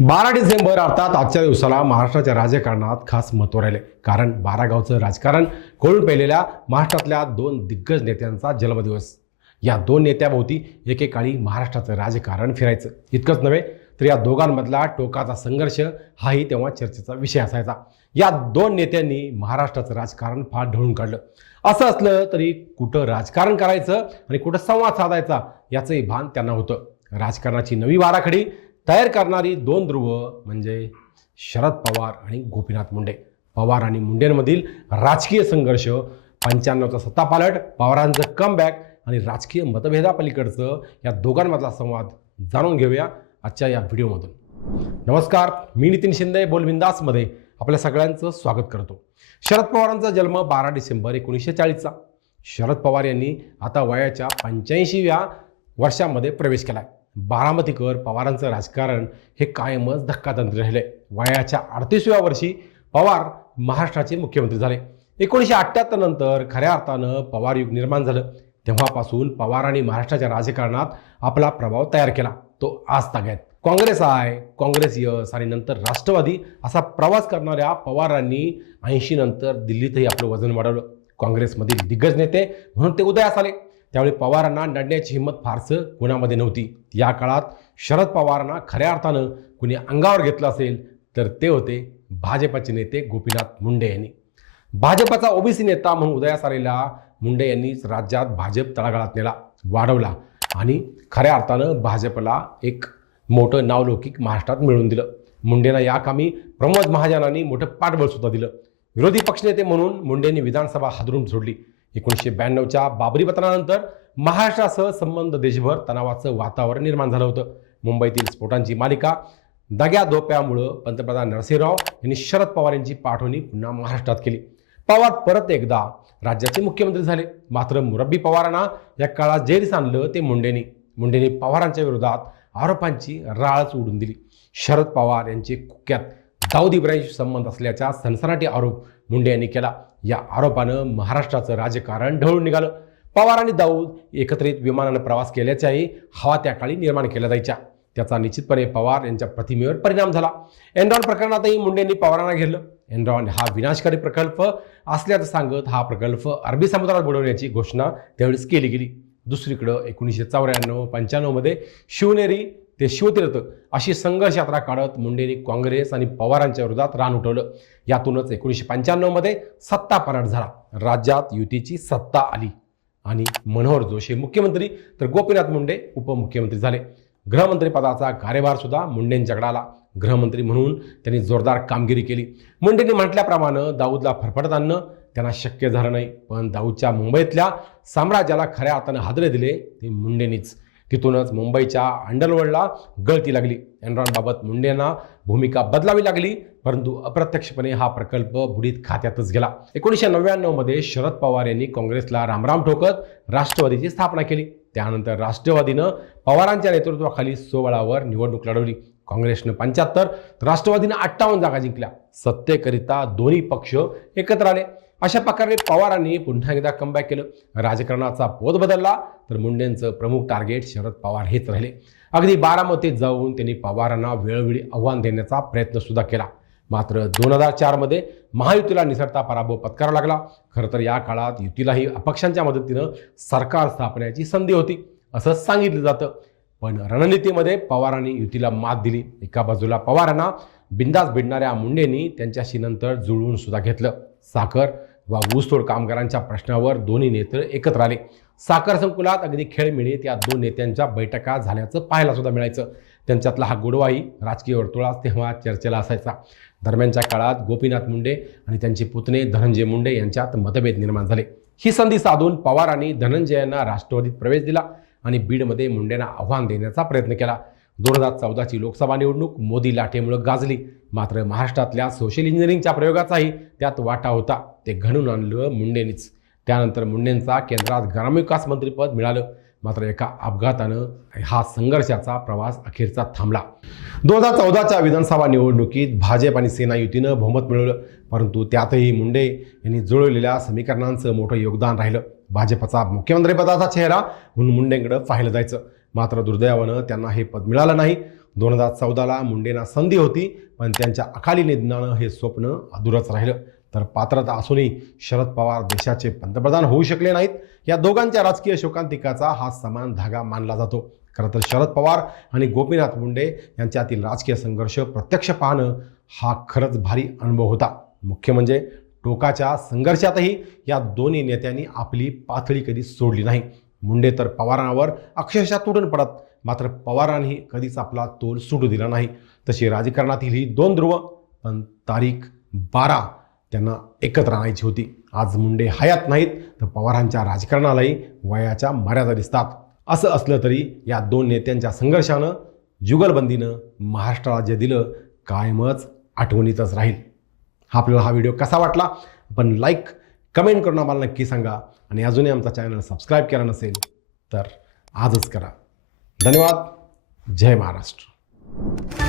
बारा डिसेंबर अर्थात आजच्या दिवसाला महाराष्ट्राच्या राजकारणात खास महत्त्व राहिले. कारण बारागावचं राजकारण कोळून पेलेल्या महाराष्ट्रातल्या दोन दिग्गज नेत्यांचा जन्मदिवस. या दोन नेत्याभोवती एकेकाळी महाराष्ट्राचं राजकारण फिरायचं. इतकंच नव्हे तर या दोघांमधला टोकाचा संघर्ष हाही तेव्हा चर्चेचा विषय असायचा. या दोन नेत्यांनी महाराष्ट्राचं राजकारण फार ढळून काढलं. असं असलं तरी कुठं राजकारण करायचं आणि कुठं संवाद साधायचा याचंही भान त्यांना होतं. राजकारणाची नवी वाराखडी तयार करणारी दोन ध्रुव म्हणजे शरद पवार आणि गोपीनाथ मुंडे. पवार आणि मुंडेंमधील राजकीय संघर्ष पंच्याण्णवचा सत्तापालट पवारांचं कमबॅक आणि राजकीय मतभेदापलीकडचं या दोघांमधला संवाद जाणून घेऊया आजच्या या व्हिडिओमधून. नमस्कार मी नितीन शिंदे बोलविंदासमध्ये आपल्या सगळ्यांचं स्वागत करतो. शरद पवारांचा जन्म बारा डिसेंबर एकोणीसशे चाळीसचा. शरद पवार यांनी आता वयाच्या पंच्याऐंशीव्या वर्षामध्ये प्रवेश केला आहे बारामतीकर पवारांचं राजकारण हे कायमच धक्कातंत्री राहिले. वयाच्या अडतीसव्या वर्षी पवार महाराष्ट्राचे मुख्यमंत्री झाले. एकोणीसशे अठ्ठ्याहत्तर नंतर खऱ्या अर्थानं पवार युग निर्माण झालं. तेव्हापासून पवारांनी महाराष्ट्राच्या राजकारणात आपला प्रभाव तयार केला. तो आज ताग्यात काँग्रेस आय काँग्रेस यस आणि नंतर राष्ट्रवादी असा प्रवास करणाऱ्या पवारांनी ऐंशी नंतर दिल्लीतही आपलं वजन वाढवलं. काँग्रेसमधील दिग्गज नेते म्हणून ते उदयास आले. त्यावेळी पवारांना लढण्याची हिंमत फारसं कोणामध्ये नव्हती. या काळात शरद पवारांना खऱ्या अर्थानं कुणी अंगावर घेतलं असेल तर ते होते भाजपाचे नेते गोपीनाथ मुंडे यांनी. भाजपाचा ओबीसी नेता म्हणून उदयास आलेला मुंडे यांनीच राज्यात भाजप तळागाळात नेला वाढवला आणि खऱ्या अर्थानं भाजपला एक मोठं नावलौकिक महाराष्ट्रात मिळवून दिलं. मुंडेंना या कामी प्रमोद महाजनांनी मोठं पाठबळ सुद्धा दिलं. विरोधी पक्षनेते म्हणून मुंडेंनी विधानसभा हादरून सोडली. एकोणीसशे ब्याण्णवच्या बाबरी पतनानंतर महाराष्ट्रासह संबंध देशभर तणावाचं वातावरण निर्माण झालं होतं. मुंबईतील स्फोटांची मालिका दग्या धोप्यामुळं पंतप्रधान नरसिंहराव यांनी शरद पवार यांची पाठवणी पुन्हा महाराष्ट्रात केली. पवार परत एकदा राज्याचे मुख्यमंत्री झाले. मात्र मुरब्बी पवारांना या काळात जेरीस आणलं ते मुंडेंनी. मुंडेंनी पवारांच्या विरोधात आरोपांची राळच उडून दिली. शरद पवार यांचे कुख्यात दाऊद इब्राहिमशी संबंध असल्याचा सनसनाटी आरोप मुंडे यांनी केला. या आरोपानं महाराष्ट्राचं राजकारण ढळून निघालं. पवार आणि दाऊद एकत्रित विमानानं प्रवास केल्याच्याही हवा त्या काळी निर्माण केल्या जायच्या. त्याचा निश्चितपणे पवार यांच्या प्रतिमेवर परिणाम झाला. एनरॉन प्रकरणातही मुंडेंनी पवारांना घेरलं. एनरॉन हा विनाशकारी प्रकल्प असल्याचं सांगत हा प्रकल्प अरबी समुद्रात बुडवण्याची घोषणा त्यावेळेस केली गेली. दुसरीकडं एकोणीसशे चौऱ्याण्णव पंच्याण्णवमध्ये शिवनेरी ते शिवतीर्थ अशी संघर्ष यात्रा काढत मुंडेंनी काँग्रेस आणि पवारांच्या विरोधात रान उठवलं. यातूनच एकोणीसशे पंच्याण्णवमध्ये सत्ता पराट झाला. राज्यात युतीची सत्ता आली. आणि मनोहर जोशी मुख्यमंत्री तर गोपीनाथ मुंडे उपमुख्यमंत्री झाले. गृहमंत्रीपदाचा कार्यभार सुद्धा मुंडेंच्याकडे आला. गृहमंत्री म्हणून त्यांनी जोरदार कामगिरी केली. मुंडेंनी म्हटल्याप्रमाणे दाऊदला फरफडत आणणं त्यांना शक्य झालं नाही. पण दाऊदच्या मुंबईतल्या साम्राज्याला खऱ्या हाताने हादरे दिले ते मुंडेंनीच. तिथूनच मुंबईच्या अंडरवर्ल्डला गळती लागली. एनरॉनबाबत मुंडेंना भूमिका बदलावी लागली परंतु अप्रत्यक्षपणे हा प्रकल्प बुडीत खात्यातच गेला. एकोणीसशे नव्याण्णवमध्ये शरद पवार यांनी काँग्रेसला रामराम ठोकत राष्ट्रवादीची स्थापना केली. त्यानंतर राष्ट्रवादीनं पवारांच्या नेतृत्वाखाली सोवळावर निवडणूक लढवली. काँग्रेसनं पंच्याहत्तर राष्ट्रवादीनं अठ्ठावन्न जागा जिंकल्या. सत्तेकरिता दोन्ही पक्ष एकत्र आले. अशा प्रकारे पवारांनी पुन्हा एकदा कमबॅक केलं. राजकारणाचा बोध बदलला तर मुंडेंचं प्रमुख टार्गेट शरद पवार हेच राहिले. अगदी बारामतीत जाऊन त्यांनी पवारांना वेळोवेळी आव्हान देण्याचा प्रयत्न सुद्धा केला. मात्र दोन हजार चारमध्ये महायुतीला निसरता पराभव पत्करावा लागला. खरं तर या काळात युतीलाही अपक्षांच्या मदतीनं सरकार स्थापण्याची संधी होती असं सांगितलं जातं. पण रणनीतीमध्ये पवारांनी युतीला मात दिली. एका बाजूला पवारांना बिंदास भिडणाऱ्या मुंडेंनी त्यांच्याशी नंतर जुळवून सुद्धा घेतलं. साखर व ऊसतोड कामगारांच्या प्रश्नावर दोन्ही नेते एकत्र आले. साखर संकुलात अगदी खेळमिळीत या दोन नेत्यांच्या बैठका झाल्याचं पाहायला सुद्धा मिळायचं. त्यांच्यातला हा गोडवाही राजकीय वर्तुळात तेव्हा चर्चेला असायचा. दरम्यानच्या काळात गोपीनाथ मुंडे आणि त्यांचे पुतणे धनंजय मुंडे यांच्यात मतभेद निर्माण झाले. ही संधी साधून पवारांनी धनंजयांना राष्ट्रवादीत प्रवेश दिला आणि बीडमध्ये मुंडेंना आव्हान देण्याचा प्रयत्न केला. दोन हजार चौदाची लोकसभा निवडणूक मोदी लाटेमुळं गाजली. मात्र महाराष्ट्रातल्या सोशल इंजिनिअरिंगच्या प्रयोगाचाही त्यात वाटा होता. ते घडून आणलं मुंडेंनीच. त्यानंतर मुंडेंचा केंद्रात ग्रामविकास मंत्रीपद मिळालं. मात्र एका अपघातानं हा संघर्षाचा प्रवास अखेरचा थांबला. दोन हजार चौदाच्या विधानसभा निवडणुकीत भाजप आणि सेना युतीनं बहुमत मिळवलं. परंतु त्यातही मुंडे यांनी जुळवलेल्या समीकरणांचं मोठं योगदान राहिलं. भाजपचा मुख्यमंत्रीपदाचा चेहरा म्हणून मुंडेंकडे पाहिलं जायचं. मात्र दुर्दैवानं त्यांना हे पद मिळालं नाही. दोन हजार चौदाला मुंडेंना संधी होती पण त्यांच्या अकाली निधनानं हे स्वप्न अधुरच राहिलं. तर पात्रता असूनही शरद पवार देशाचे पंतप्रधान होऊ शकले नाहीत. या दोघांच्या राजकीय शोकांतिकाचा हा समान धागा मानला जातो. खरं तर शरद पवार आणि गोपीनाथ मुंडे यांच्यातील राजकीय संघर्ष प्रत्यक्ष पाहणं हा खरंच भारी अनुभव होता. मुख्य म्हणजे टोकाच्या संघर्षातही या दोन्ही नेत्यांनी आपली पातळी कधी सोडली नाही. मुंडे तर पवारांवर अक्षरशः तुटून पडत. मात्र पवारांनी कधीच आपला तोल सुटू दिला नाही. तशी राजकारणातील ही दोन ध्रुव पण तारीख बारा त्यांना एकत्र आणायची होती. आज मुंडे हयात नाहीत तर पवारांच्या राजकारणालाही वयाच्या मर्यादा दिसतात. असं असलं तरी या दोन नेत्यांच्या संघर्षानं जुगलबंदीनं महाराष्ट्राला जे दिलं कायमच आठवणीतच राहील. हा आपल्याला हा व्हिडिओ कसा वाटला? पण लाईक कमेंट करून आम्हाला नक्की सांगा. आणि अजूनही आमचा चॅनल सबस्क्राईब केला नसेल तर आजच करा. धन्यवाद. जय महाराष्ट्र.